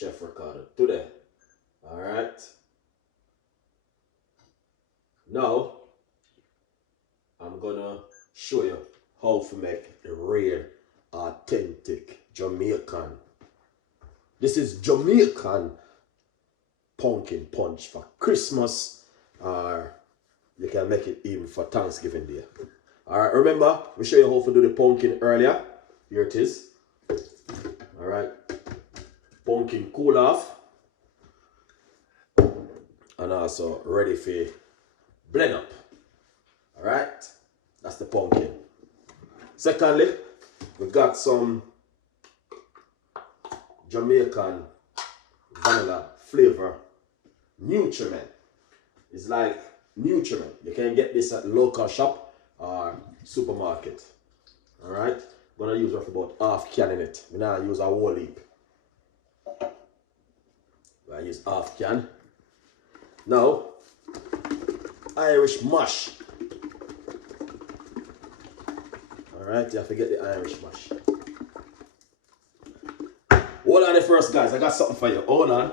Chef Ricardo today. Alright. Now, I'm gonna show you how to make the real, authentic Jamaican. This is Jamaican pumpkin punch for Christmas, or you can make it even for Thanksgiving Day. Alright, remember, we show you how to do the pumpkin earlier. Here it is. Alright. Pumpkin cool off. And also ready for blend up. Alright. That's the pumpkin. Secondly, we got some Jamaican vanilla flavor nutriment. It's like nutriment. You can get this at local shop or supermarket. Alright. I'm gonna use roughly about half can in it. I'm gonna use a whole heap. I use half can. Now, Irish mash. Alright, you have to get the Irish mash. Hold on the first, guys. I got something for you. Hold on.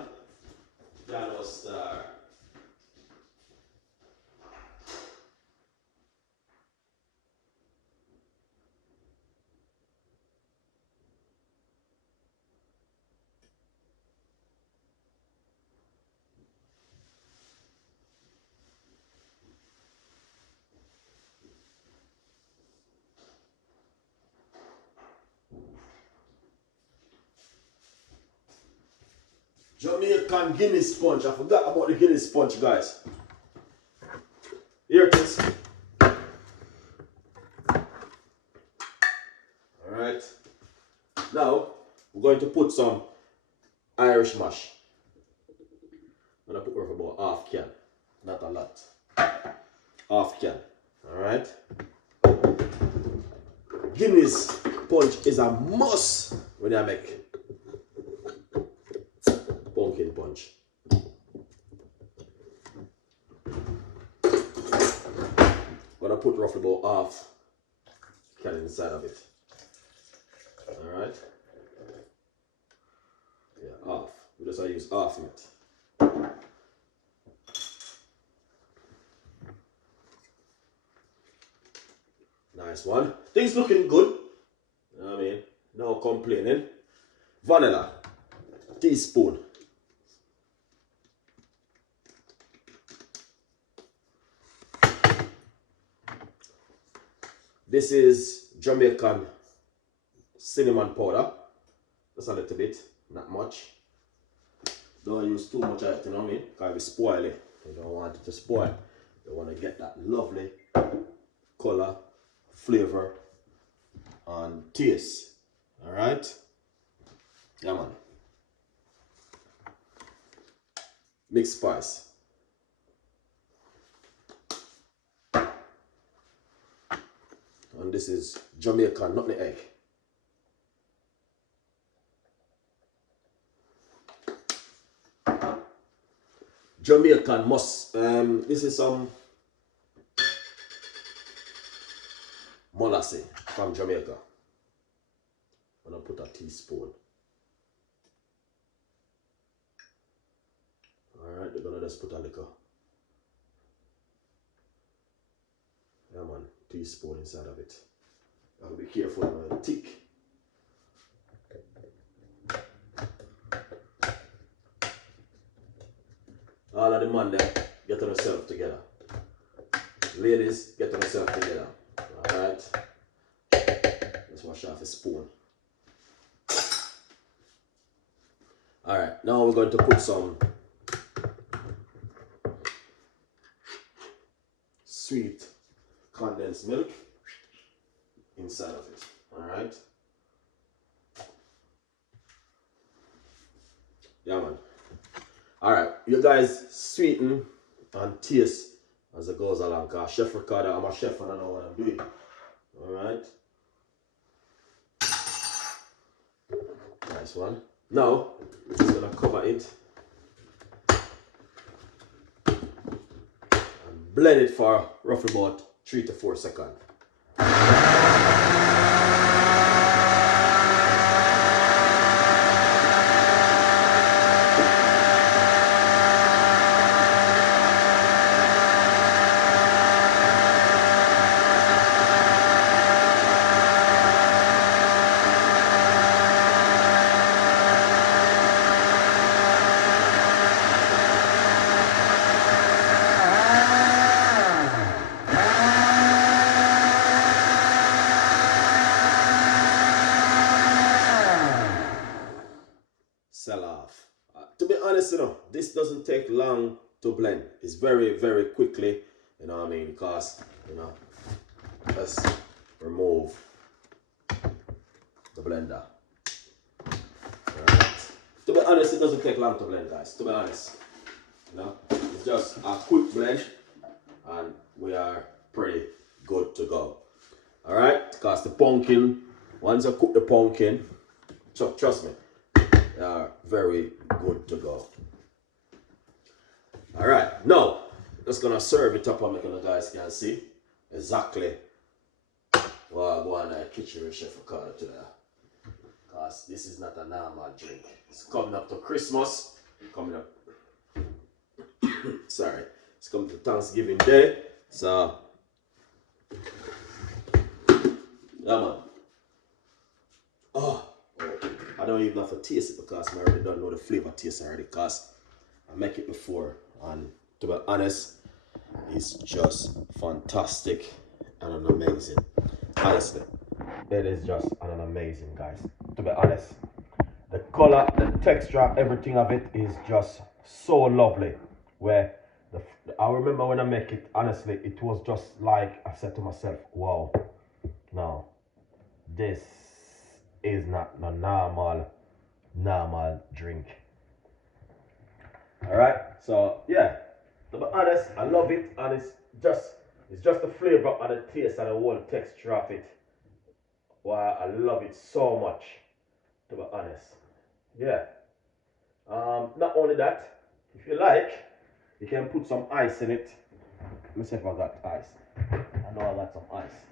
Jamaican Guinness sponge. I forgot about the Guinness sponge, guys. Here it is. Alright. Now, we're going to put some Irish mash. I'm going to put about half can. Not a lot. Half can. Alright. Guinness punch is a must when I make pumpkin punch. Gonna put roughly about half can inside of it. Alright. Yeah, half. We just use half of it. Nice one. Things looking good. You know what I mean? No complaining. Vanilla. Teaspoon. This is Jamaican cinnamon powder. Just a little bit, not much. Don't use too much of it, you know what I mean? Because we spoil it. You don't want it to spoil. You want to get that lovely color, flavor, and taste. Alright? Yeah, man. Mixed spice. And this is Jamaican nutmeg egg. Jamaican must. This is some molasses from Jamaica. I'm gonna put a teaspoon. Alright, we're gonna just put a little. Yeah, man. Teaspoon inside of it. I have to be careful when it's thick. All of the man there, get on yourself together. Ladies, get on yourself together. Alright. Let's wash off a spoon. Alright, now we're going to put some sweet condensed milk inside of it. Alright. Yeah, man. Alright, you guys sweeten and taste as it goes along. Because Chef Ricardo, I'm a chef and I know what I'm doing. Alright. Nice one. Now, I'm just going to cover it and blend it for roughly about 3 to 4 seconds. sell off. To be honest, this doesn't take long to blend. It's very, very quickly, you know what I mean? Because, let's remove the blender. Alright. To be honest, it doesn't take long to blend, guys. To be honest, it's just a quick blend, and we are pretty good to go. Alright, because the pumpkin, once I cook the pumpkin, trust me, they are very good to go. Alright, now, just gonna serve it up and make you guys can see exactly what I go on in the kitchen with Chef Ricardo today. Because this is not a normal drink. It's coming up to Christmas, coming up, sorry, it's coming to Thanksgiving Day, so, yeah man. Oh, I don't even have to taste it because I already don't know the flavor taste already because I make it before, and to be honest, it's just fantastic and amazing. Honestly, it is just an amazing, guys. To be honest, the color, the texture, everything of it is just so lovely. Where I remember when I make it, honestly, it was just like I said to myself, wow, no, this is not a normal drink. Alright, so yeah, to be honest, I love it, and it's just the flavor and the taste and the whole texture of it. Wow, I love it so much, to be honest. Yeah. Not only that, if you like, you can put some ice in it. Let me see if I got ice. I know I got some ice.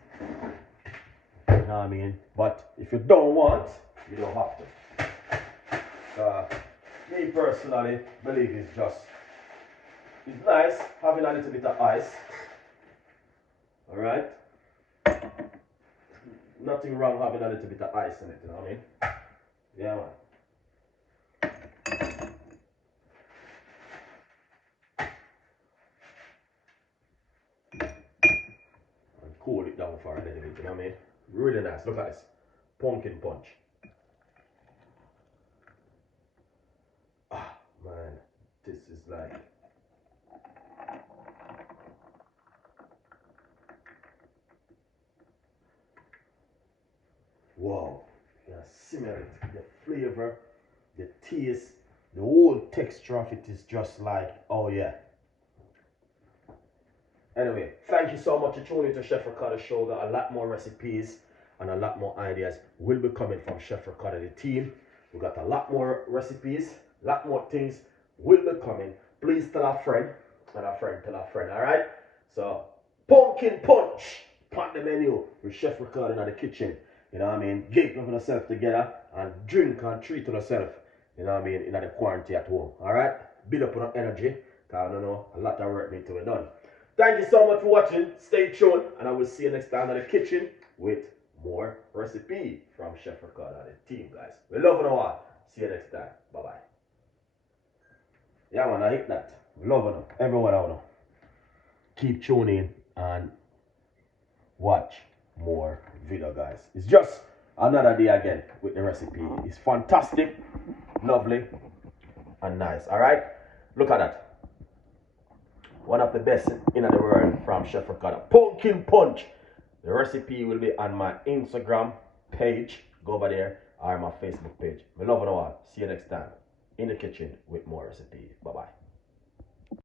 You know what I mean? But if you don't want, you don't have to. Me personally believe it's nice having a little bit of ice. Alright? Nothing wrong having a little bit of ice in it, you know what I mean? Yeah, man. And cool it down for a little bit, you know what I mean? Really nice. Look at this. Pumpkin punch. Ah, man. This is like... wow. Yeah, smell it. The flavor, the taste, the whole texture of it is just like, oh yeah. Anyway, thank you so much for tuning into Chef Ricardo show. Got a lot more recipes and a lot more ideas will be coming from Chef Ricardo, the team. We got a lot more recipes, a lot more things will be coming. Please tell a friend, and a friend tell a friend, alright? So, pumpkin punch, on the menu with Chef Ricardo in the kitchen. You know what I mean? Get yourself together and drink and treat yourself. You know what I mean? In the quarantine at home. Alright? Build up on energy. Because I don't know, a lot of work needs to be done. Thank you so much for watching. Stay tuned, and I will see you next time in the kitchen with more recipe from Chef Ricardo and the team, guys. We love you all. See you next time. Bye bye. Yeah, man, I hit that. We love you. Everyone out now. Keep tuning and watch more video, guys. It's just another day again with the recipe. It's fantastic, lovely, and nice. Alright? Look at that. One of the best in the world from Chef Ricardo. Pumpkin punch. The recipe will be on my Instagram page. Go over there, or my Facebook page. We love you all. See you next time in the kitchen with more recipe. Bye bye.